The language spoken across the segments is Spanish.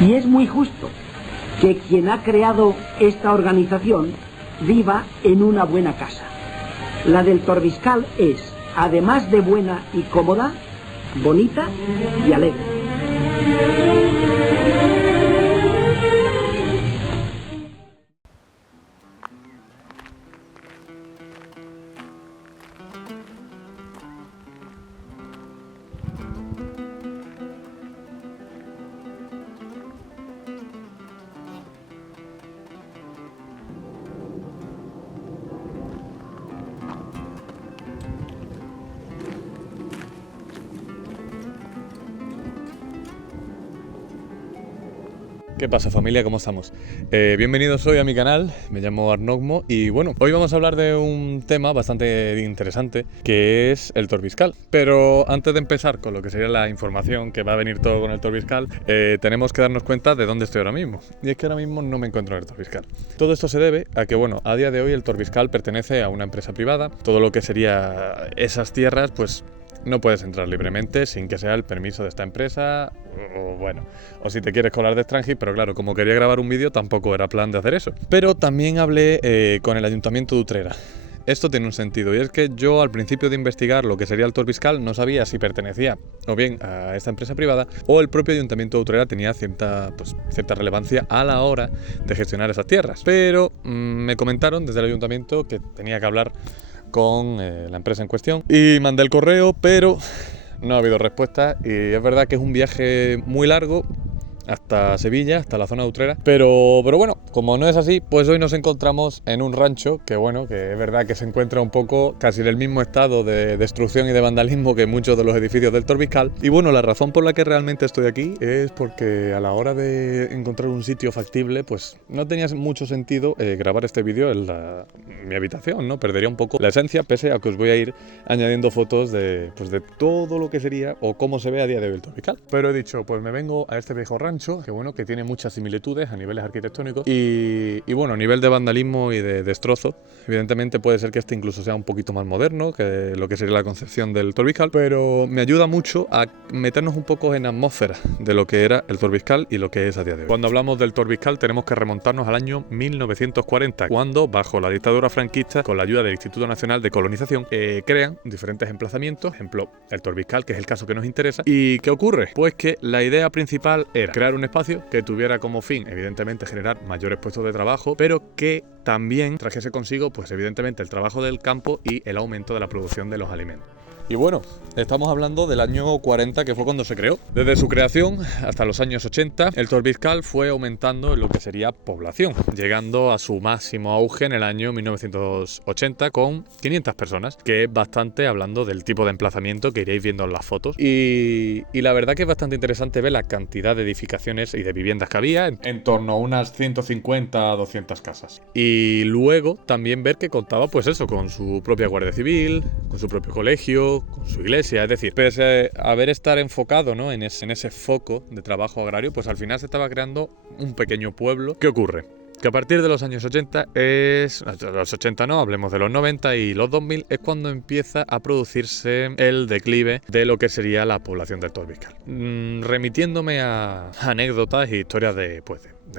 Y es muy justo que quien ha creado esta organización viva en una buena casa. La del Torbiscal es, además de buena y cómoda, bonita y alegre. ¿Qué pasa, familia? ¿Cómo estamos? Bienvenidos hoy a mi canal, me llamo Arnogmo y bueno, hoy vamos a hablar de un tema bastante interesante que es el Torbiscal. Pero antes de empezar con lo que sería la información que va a venir todo con el Torbiscal, tenemos que darnos cuenta de dónde estoy ahora mismo. Y es que ahora mismo no me encuentro en el Torbiscal. Todo esto se debe a que, bueno, a día de hoy el Torbiscal pertenece a una empresa privada. Todo lo que sería esas tierras, pues no puedes entrar libremente sin que sea el permiso de esta empresa o si te quieres colar de extranjero, pero claro, como quería grabar un vídeo tampoco era plan de hacer eso. Pero también hablé con el Ayuntamiento de Utrera. Esto tiene un sentido y es que yo al principio de investigar lo que sería el Torbiscal no sabía si pertenecía o bien a esta empresa privada o el propio Ayuntamiento de Utrera tenía cierta relevancia a la hora de gestionar esas tierras. Pero me comentaron desde el Ayuntamiento que tenía que hablar con la empresa en cuestión y mandé el correo, pero no ha habido respuesta y es verdad que es un viaje muy largo hasta Sevilla, hasta la zona de Utrera, pero bueno, como no es así, pues hoy nos encontramos en un rancho que bueno, que es verdad que se encuentra un poco casi en el mismo estado de destrucción y de vandalismo que muchos de los edificios del Torbiscal. Y bueno, la razón por la que realmente estoy aquí es porque a la hora de encontrar un sitio factible, pues no tenía mucho sentido grabar este vídeo en mi habitación, ¿no? Perdería un poco la esencia, pese a que os voy a ir añadiendo fotos de todo lo que sería o cómo se ve a día de hoy el Torbiscal. Pero he dicho, pues me vengo a este viejo rancho, que bueno, que tiene muchas similitudes a niveles arquitectónicos y bueno, a nivel de vandalismo y de destrozo. Evidentemente puede ser que este incluso sea un poquito más moderno que lo que sería la concepción del Torbiscal, pero me ayuda mucho a meternos un poco en atmósfera de lo que era el Torbiscal y lo que es a día de hoy. Cuando hablamos del Torbiscal tenemos que remontarnos al año 1940, cuando bajo la dictadura franquista, con la ayuda del Instituto Nacional de Colonización, crean diferentes emplazamientos, ejemplo el Torbiscal, que es el caso que nos interesa. ¿Y qué ocurre? Pues que la idea principal era crear un espacio que tuviera como fin, evidentemente, generar mayores puestos de trabajo, pero que también trajese consigo, pues evidentemente, el trabajo del campo y el aumento de la producción de los alimentos. Y bueno, estamos hablando del año 40, que fue cuando se creó. Desde su creación hasta los años 80, el Torbiscal fue aumentando en lo que sería población, llegando a su máximo auge en el año 1980 con 500 personas, que es bastante hablando del tipo de emplazamiento que iréis viendo en las fotos. Y la verdad que es bastante interesante ver la cantidad de edificaciones y de viviendas que había, en torno a unas 150 a 200 casas. Y luego también ver que contaba, pues eso, con su propia Guardia Civil, con su propio colegio, con su iglesia, es decir, pese a haber estar enfocado, ¿no?, en ese foco de trabajo agrario, pues al final se estaba creando un pequeño pueblo. ¿Qué ocurre? Que a partir de los años 80 los 80 no, hablemos de los 90 y los 2000, es cuando empieza a producirse el declive de lo que sería la población del Torbiscal. Remitiéndome a anécdotas e historias de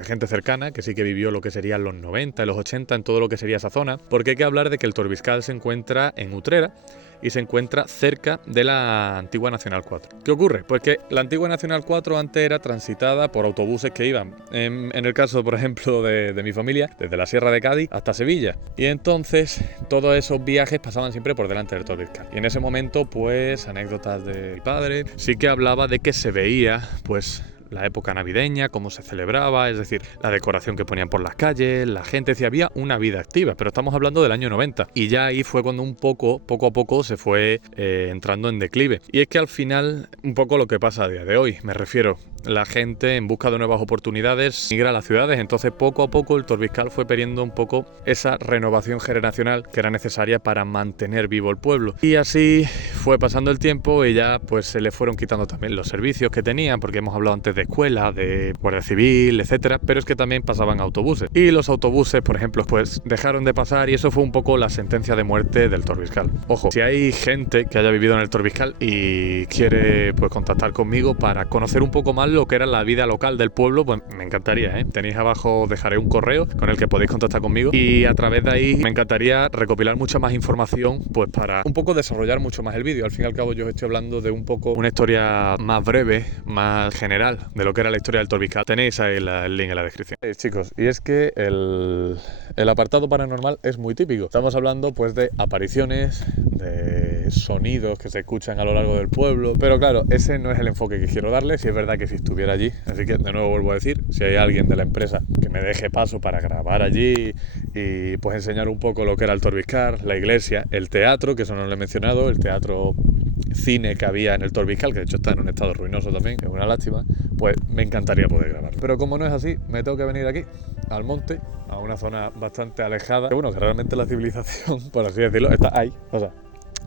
gente cercana que sí que vivió lo que serían los 90 y los 80 en todo lo que sería esa zona, porque hay que hablar de que el Torbiscal se encuentra en Utrera y se encuentra cerca de la antigua Nacional 4. ¿Qué ocurre? Pues que la antigua Nacional 4 antes era transitada por autobuses que iban, en el caso, por ejemplo, de mi familia, desde la Sierra de Cádiz hasta Sevilla. Y entonces todos esos viajes pasaban siempre por delante del Torbiscal. Y en ese momento, pues, anécdotas de mi padre, sí que hablaba de que se veía, pues, la época navideña, cómo se celebraba, es decir, la decoración que ponían por las calles, la gente, decía, había una vida activa, pero estamos hablando del año 90 y ya ahí fue cuando poco a poco se fue entrando en declive. Y es que al final, un poco lo que pasa a día de hoy, me refiero, la gente en busca de nuevas oportunidades migra a las ciudades, entonces poco a poco el Torbiscal fue perdiendo un poco esa renovación generacional que era necesaria para mantener vivo el pueblo. Y así fue pasando el tiempo y ya pues se le fueron quitando también los servicios que tenían, porque hemos hablado antes de escuela, de Guardia Civil, etcétera, pero es que también pasaban autobuses. Y los autobuses, por ejemplo, pues dejaron de pasar y eso fue un poco la sentencia de muerte del Torbiscal. Ojo, si hay gente que haya vivido en el Torbiscal y quiere pues contactar conmigo para conocer un poco más lo que era la vida local del pueblo, pues me encantaría, ¿eh? Tenéis abajo, os dejaré un correo con el que podéis contactar conmigo y a través de ahí me encantaría recopilar mucha más información, pues para un poco desarrollar mucho más el vídeo. Al fin y al cabo yo os estoy hablando de un poco una historia más breve, más general de lo que era la historia del Torbiscal. Tenéis ahí el link en la descripción. Chicos, y es que el apartado paranormal es muy típico. Estamos hablando pues de apariciones, de sonidos que se escuchan a lo largo del pueblo, pero claro, ese no es el enfoque que quiero darle. Si es verdad que si estuviera allí, así que de nuevo vuelvo a decir, si hay alguien de la empresa que me deje paso para grabar allí y pues enseñar un poco lo que era el Torbiscal, la iglesia, el teatro, que eso no lo he mencionado, el teatro cine que había en el Torbiscal, que de hecho está en un estado ruinoso también, es una lástima, pues me encantaría poder grabar. Pero como no es así, me tengo que venir aquí, al monte, a una zona bastante alejada, que bueno, que realmente la civilización, por así decirlo, está ahí, o sea,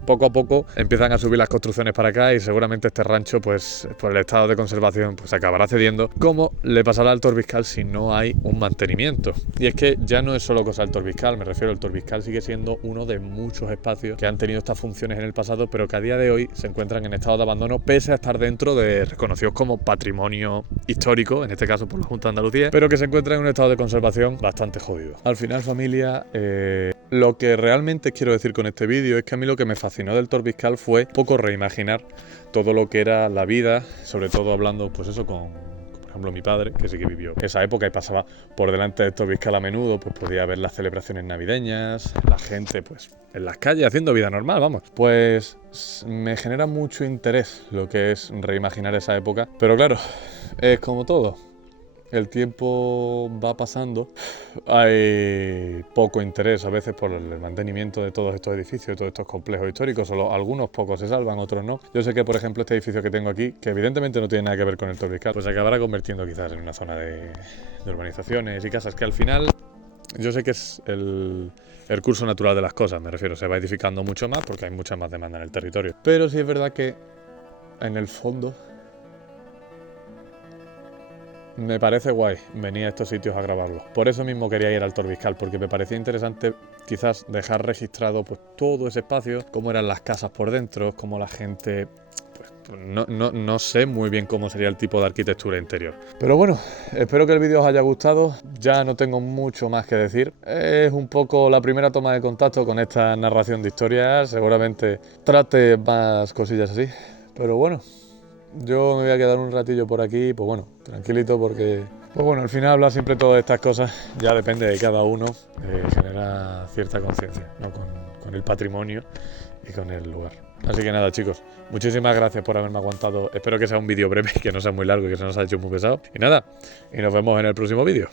poco a poco empiezan a subir las construcciones para acá y seguramente este rancho, pues por el estado de conservación, pues acabará cediendo, como le pasará al Torbiscal si no hay un mantenimiento. Y es que ya no es solo cosa del Torbiscal, me refiero, el Torbiscal sigue siendo uno de muchos espacios que han tenido estas funciones en el pasado, pero que a día de hoy se encuentran en estado de abandono, pese a estar dentro de reconocidos como patrimonio histórico, en este caso por la Junta de Andalucía, pero que se encuentran en un estado de conservación bastante jodido. Al final, familia, lo que realmente quiero decir con este vídeo es que a mí lo que me fascinó del Torbiscal fue poco reimaginar todo lo que era la vida, sobre todo hablando pues eso con, por ejemplo, mi padre, que sí que vivió esa época y pasaba por delante del Torbiscal a menudo, pues podía ver las celebraciones navideñas, la gente pues en las calles haciendo vida normal, vamos. Pues me genera mucho interés lo que es reimaginar esa época, pero claro, es como todo. El tiempo va pasando, hay poco interés a veces por el mantenimiento de todos estos edificios, de todos estos complejos históricos, solo algunos pocos se salvan, otros no. Yo sé que, por ejemplo, este edificio que tengo aquí, que evidentemente no tiene nada que ver con el Torbiscal, pues se acabará convirtiendo quizás en una zona de urbanizaciones y casas que al final, yo sé que es el curso natural de las cosas, me refiero, se va edificando mucho más porque hay mucha más demanda en el territorio. Pero sí es verdad que en el fondo me parece guay venir a estos sitios a grabarlo. Por eso mismo quería ir al Torbiscal, porque me parecía interesante quizás dejar registrado pues todo ese espacio, cómo eran las casas por dentro, cómo la gente... Pues, no sé muy bien cómo sería el tipo de arquitectura interior. Pero bueno, espero que el vídeo os haya gustado. Ya no tengo mucho más que decir. Es un poco la primera toma de contacto con esta narración de historias. Seguramente trate más cosillas así. Pero bueno, yo me voy a quedar un ratillo por aquí, pues bueno, tranquilito porque... Pues bueno, al final hablar siempre todas estas cosas ya depende de cada uno, genera cierta conciencia, ¿no? Con el patrimonio y con el lugar. Así que nada, chicos, muchísimas gracias por haberme aguantado. Espero que sea un vídeo breve, que no sea muy largo y que se nos haya hecho muy pesado. Y nada, y nos vemos en el próximo vídeo.